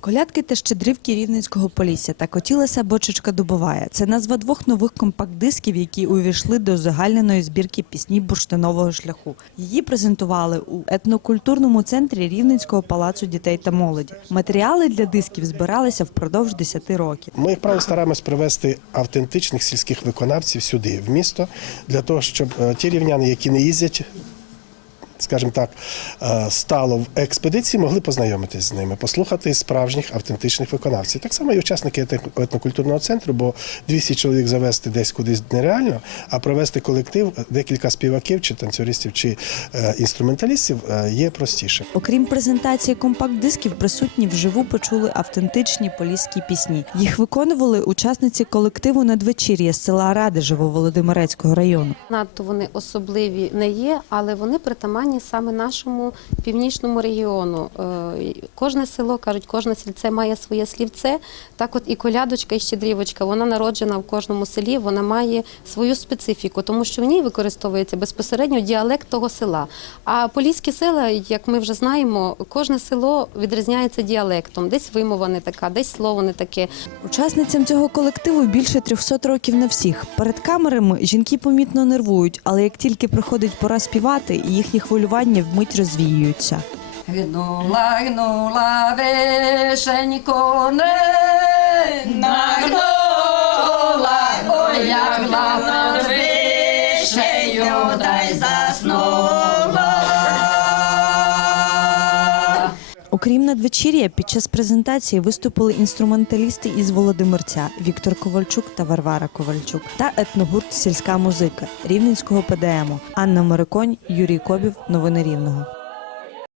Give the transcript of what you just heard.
Колядки та щедрівки рівненського полісся та котілася бочечка Дубовая. Це назва двох нових компакт-дисків, які увійшли до загальної збірки пісні бурштинового шляху. Її презентували у етнокультурному центрі Рівненського палацу дітей та молоді. Матеріали для дисків збиралися впродовж 10 років. Ми, як правило, стараємось привести автентичних сільських виконавців сюди, в місто, для того, щоб е, ті рівняни, які не їздять, скажімо так, е, стало в експедиції, могли познайомитись з ними, послухати справжніх автентичних виконавців. Так само і учасники етно- етнокультурного центру, бо 200 чоловік завести десь кудись нереально, а провести колектив, декілька співаків, чи танцюристів, чи е, інструменталістів е, є простіше. Окрім презентації компакт-дисків, присутні вживу почули автентичні поліські пісні. Їх виконували учасниці колективу надвечір'я з села Радижево Володимирецького району. Надто вони особливі не є, але вони притаманні саме нашому північному регіону. Е, Кожне село кажуть, кожне сільце має своє слівце. Так, от і колядочка, і щедрівочка, вона народжена в кожному селі, вона має свою специфіку, тому що в ній використовується безпосередньо діалект того села. А поліські села, як ми вже знаємо, кожне село відрізняється діалектом. Десь вимова не така, десь слово не таке. Учасницям цього колективу більше 300 років на всіх. Перед камерами жінки помітно нервують, але як тільки приходить пора співати, їхні хвилювання вмить розвіюються. Гнула, гнула вишенько, не нагнула, ой, над вишею, дай й Окрім надвечір'я, під час презентації виступили інструменталісти із Володимирця Віктор Ковальчук та Варвара Ковальчук та етногурт Сільська музика Рівненського ПДМу Анна Мориконь, Юрій Кобів. Новини Рівного.